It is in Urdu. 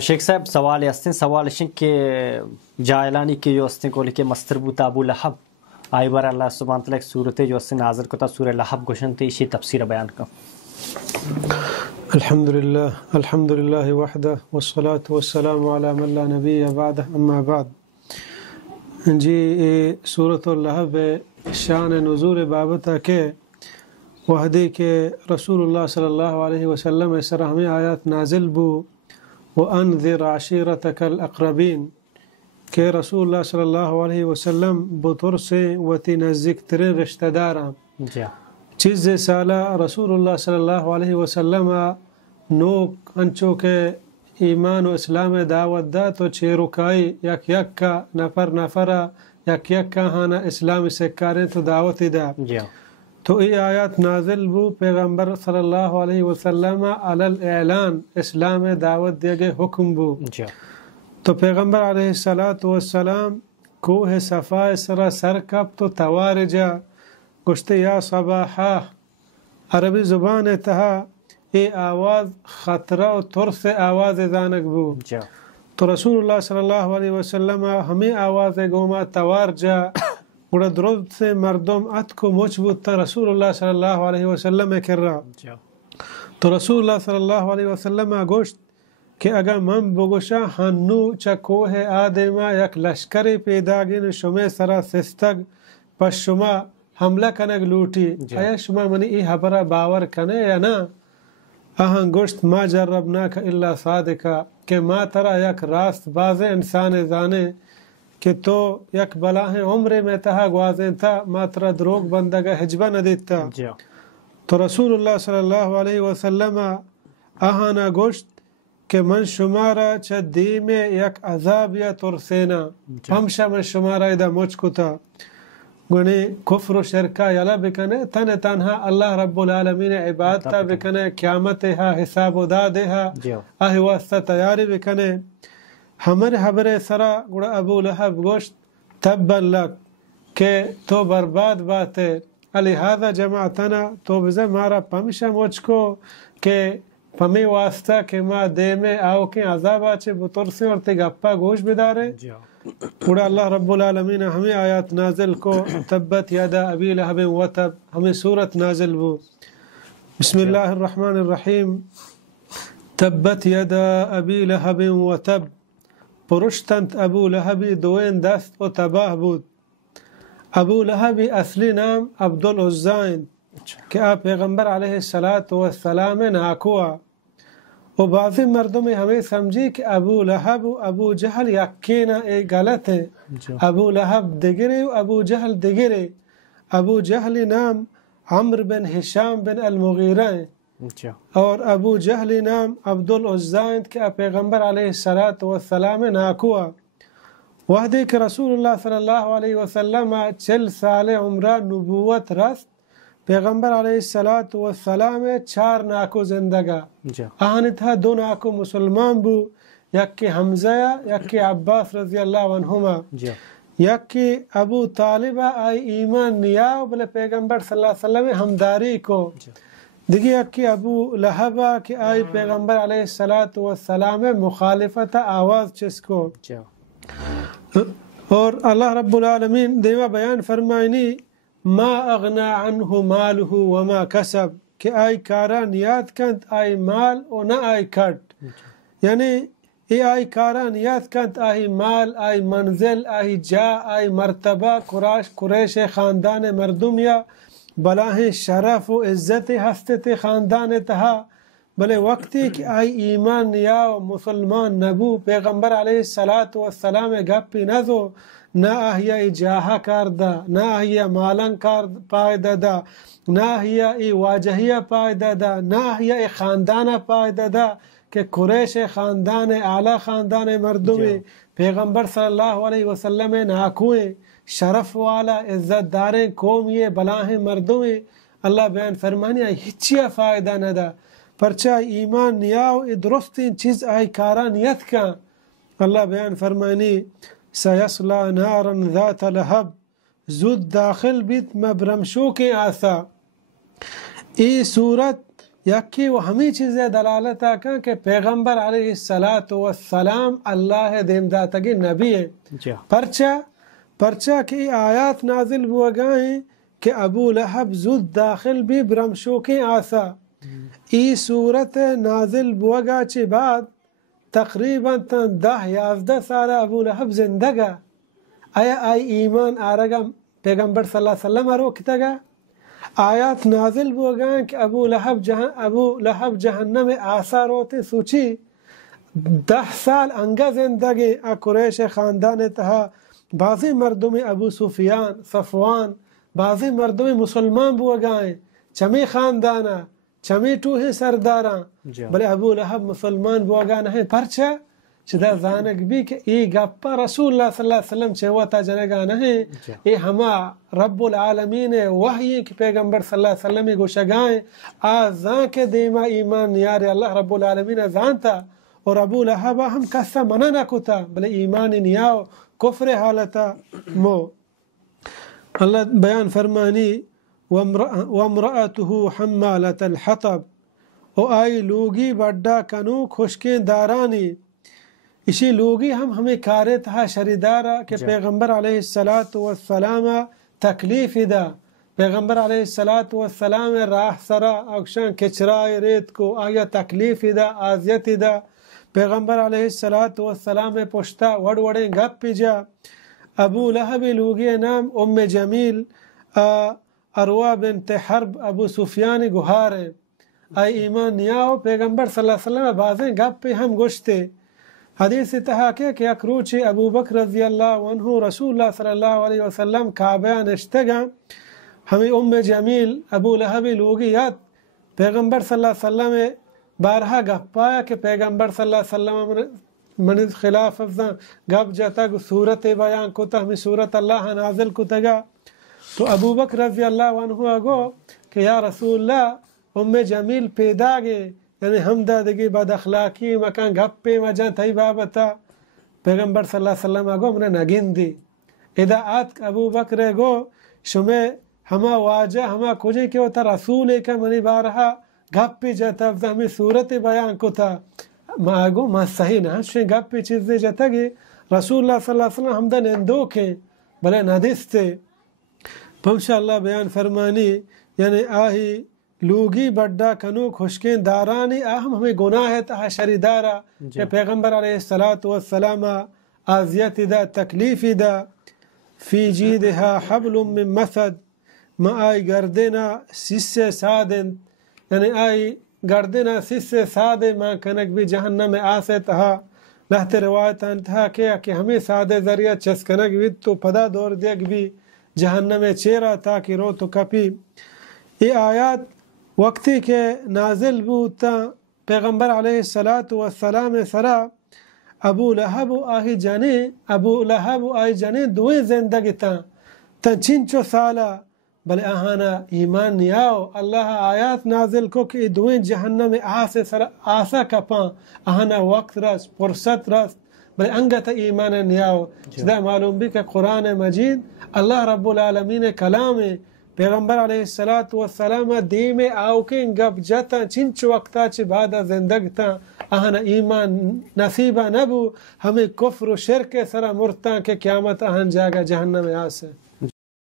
شیخ صاحب سوال هستین سوالش این که جاهلانی که جو هستین کولی که مستر بوتا ابو لهب آئی بار اللہ سبحانہ تعالیٰ صورت جو ہستین نازل کتا سورہ لہب گوشن تے اسی تفسیر بیان کا. الحمد لله وحده والصلاة والسلام على من لا نبي بعده اما بعد. جی سورۃ اللہب شان نزول بابتا کے وحدی کے رسول اللہ صلی اللہ علیہ وسلم سر ہمیں آیات نازل بو وانذر عشیرتک الاقربین کہ رسول اللہ صلی اللہ علیہ وسلم بطور سے وتی نزدیک ترین رشتہ داراں چیز سالہ رسول اللہ صلی اللہ علیہ وسلم نوک انچو کے ایمان و اسلام دعوت دا تو چھ رکائی یک یک کا نفر نفرہ یک یک کا ہانا اسلام سکاریں تو دعوت دا تو ای آیات نازل بو پیغمبر صلی اللہ علیہ وسلم علی الاعلان اسلام دعوت دے گے حکم بو. تو پیغمبر علیہ السلام کوہ صفا سرا سر کب تو توارجا گشتے یا صباحا عربی زبان تہا ای آواز خطرہ و ترس آواز زانک بو. تو رسول اللہ صلی اللہ علیہ وسلم ہمیں آواز گوما توار جا گوڑا درد سے مردم ات کو موچ بودتا رسول اللہ صلی اللہ علیہ وسلم کر رہا. تو رسول اللہ صلی اللہ علیہ وسلم گوشت کہ اگر من بگوشا ہنو چکوہ آدما یک لشکری پیداگین شما سرا سستگ پس شما حملہ کنگ لوٹی آیا شما منی ای حبرہ باور کنے یا نا اہن گوشت ما جربناک الا صادقا کہ ما ترا یک راست باز انسان زانے کہ تو یک بلاہ عمر میں تہا گوازیں تھا ما ترا دروگ بندگا حجبہ نہ دیتا. تو رسول اللہ صلی اللہ علیہ وسلم آہانا گوشت کہ من شمارا چا دی میں یک عذاب یا ترسینا ہمشہ من شمارا ادا مجھ کتا گونے کفر و شرکا یلا بکنے تن تنہا اللہ رب العالمین عبادتا بکنے قیامت ہا حساب و دادے ہا آہی واسطہ تیاری بکنے ہمر حبر سرا گوڑا ابو لہب گوشت تبا لک کہ تو برباد بات ہے لہذا جماعتنا تو بزا مارا پمشہ مجھ کو کہ پمی واسطہ کہ ما دے میں آو کے عذاب آچے بطرسی اور تے گپا گوش بدارے گوڑا اللہ رب العالمین ہمیں آیات نازل کو تبت یدا ابی لہب و تب ہمیں سورت نازل بو. بسم اللہ الرحمن الرحیم. تبت یدا ابی لہب و تب پرشتنت ابو لہبی دوین دست و تباہ بود. ابو لہبی اصلی نام عبدالعزائن کہ آپ پیغمبر علیہ السلام ناکوا و بعضی مردم ہمیں سمجھی کہ ابو لہب و ابو جہل یکینا ایک غلط ہے. ابو لہب دگرے و ابو جہل دگرے. ابو جہل نام عمر بن ہشام بن المغیرہ ہے اور ابو جہل نام عبدالعزائن کہ پیغمبر علیہ السلام ناکوا. وحدی کہ رسول اللہ صلی اللہ علیہ وسلم 40 سال عمرہ نبوت رست پیغمبر علیہ السلام 4 ناکو زندگا آہنی تھا 2 ناکو مسلمان بو یک کہ حمزہ یک کہ عباس رضی اللہ عنہما یک کہ ابو طالبہ آئی ایمان نیاو بلے پیغمبر صلی اللہ علیہ وسلم ہمداری کو دیکھیں یک کہ ابو لہبہ کہ آئی پیغمبر علیہ السلام مخالفت آواز چس کو. اور اللہ رب العالمین دیوہ بیان فرمائنی ما اغنا عنہ مالہ وما کسب کہ آئی کاران یاد کنت آئی مال و نہ آئی کٹ یعنی ای آئی کاران یاد کنت آئی مال آئی منزل آئی جا آئی مرتبہ قریش خاندان مردم یا بلاہ شرف و عزت ہستت خاندان تہا بلے وقتی کہ آئی ایمان یا مسلمان نبو پیغمبر علیہ السلام گپی نزو نہ آہیا ای جاہا کاردا نہ آہیا مالن کار پائدہ دا نہ آہیا ای واجہیا پائدہ دا نہ آہیا ای خاندانہ پائدہ دا کہ قریش خاندان اعلیٰ خاندان مردمی پیغمبر صلی اللہ علیہ وسلم ناکویں شرف والا عزت داریں قوم یہ بلاہیں مردمی اللہ بیان فرمانی آئی ہچیا فائدہ نہ دا پرچہ ایمان نیاو درستین چیز آئی کارا نیت کا اللہ بیان فرمانی سیصلا نارا ذات لہب زود داخل بیت مبرمشو کے آسا. ای صورت یکی و ہمیں چیزیں دلالت آکا کہ پیغمبر علیہ السلام اللہ دیمداتگی نبی ہے. پرچہ کی آیات نازل ہوا گائیں کہ ابو لہب زود داخل بھی برمشوکی آسا. ای صورت نازل ہوا گا چی بعد تقریباً 10-11 سال ابو لہب زندگا. آیا آئی ایمان آرگا پیغمبر صلی اللہ علیہ وسلم روکتا گا. آیات نازل ہوا گائیں کہ ابو لہب جہنم آسا روتے سوچی 10 سال انگا زندگی قریش خاندان تہا بعضی مردم ابو سفیان صفوان بعضی مردم مسلمان بوا گائیں چمی خاندانا چمی ٹوہی سرداراں بلے ابو لہب مسلمان بوا گا نہیں پرچہ چدا زانک بھی کہ ای گپا رسول اللہ صلی اللہ علیہ وسلم چہوتا جنگا نہیں ای ہما رب العالمین وحی کہ پیغمبر صلی اللہ علیہ وسلم گوشگائیں آزان کے دیما ایمان نیار اللہ رب العالمین زانتا اور ابو لہب ہم کسا منع نہ کتا بلے ایمان نیاو کفر حالتا مو. اللہ بیان فرمانی وَامْرَأَتُهُ حَمَّالَةَ الْحَطَبِ او آئی لوگی بڑا کنو خشکیں دارانی. اسی لوگی ہمیں کارے تھا شریدارا کہ پیغمبر علیہ السلام تکلیف دا. پیغمبر علیہ السلام راہ سرا اکشان کچرائے ریت کو آیا تکلیف دا آزیت دا. پیغمبر علیہ السلام پشتا وڑے گپ پی جا. ابو لہب لوگی نام ام جمیل اروا بنت حرب ابو سفیان گہار ہیں. آئی ایمان نیاو پیغمبر صلی اللہ علیہ وسلم بازیں گپ پہ ہم گوشتے. حدیث تحاکے کہ اکروچی ابو بکر رضی اللہ عنہ رسول اللہ صلی اللہ علیہ وسلم کعبہ نشتگا ہمیں ام جمیل ابو لہب لوگی یاد پیغمبر صلی اللہ علیہ وسلم بارہا گپ پایا کہ پیغمبر صلی اللہ علیہ وسلم من خلاف افضان گپ جاتا صورت بیان کتا ہمیں صورت اللہ نازل کتگا. تو ابو بکر رضی اللہ عنہ گو کہ یا رسول اللہ ام جمیل پیدا گے یعنی ہم دادگی بد اخلاقی مکان گپ پہ مجان تھی بابتا. پیغمبر صلی اللہ علیہ وسلم گو منہ نگین دی. اذا آت ابو بکر گو شمع ہما واجہ ہما کجے کے ہوتا رسول کا منی بارہا گپ پہ جاتا افضا ہمیں صورت بیان کتا. ما گو ما صحیح نہ شویں گپ پہ چیز دے جاتا گی رسول اللہ صلی اللہ علیہ وسلم ہمدہ نندو کے بلے ندستے. انشاءاللہ بیان فرمانی یعنی آہی لوگی بڑا کنو خشکیں دارانی آہم ہمیں گناہ تہا شریدارا کہ پیغمبر علیہ السلام آزیت دا تکلیف دا. فی جیدہا حبل من مسد ما آئی گردنا سس سادن یعنی آئی گردنا سس ساد ما کنک بھی جہنم آسے تہا. لہت روایت انتہا کیا کہ ہمیں سادے ذریعہ چسکنک بھی تو پدا دور دیکھ بھی جہنم چیرا تاکہ رو تو کپی. یہ آیات وقتی کے نازل بوتا پیغمبر علیہ السلام سرا ابو لہب آہی جانے دوئے زندگی تا چنچو سالا بلے آہانا ایمان نیاو اللہ آیات نازل کو کہ دوئے جہنم آسے سرا آسا کپاں آہانا وقت رس فرصت رس بلے انگتا ایمان نیاو. جدا معلوم بھی کہ قرآن مجید اللہ رب العالمین کلام پیغمبر علیہ السلام دیم آوکیں گب جاتا چنچ وقتا چی بعد زندگتا آہنا ایمان نصیبہ نبو ہمیں کفر و شرک سرا مرتا کہ قیامت آہن جاگا جہنم آسے.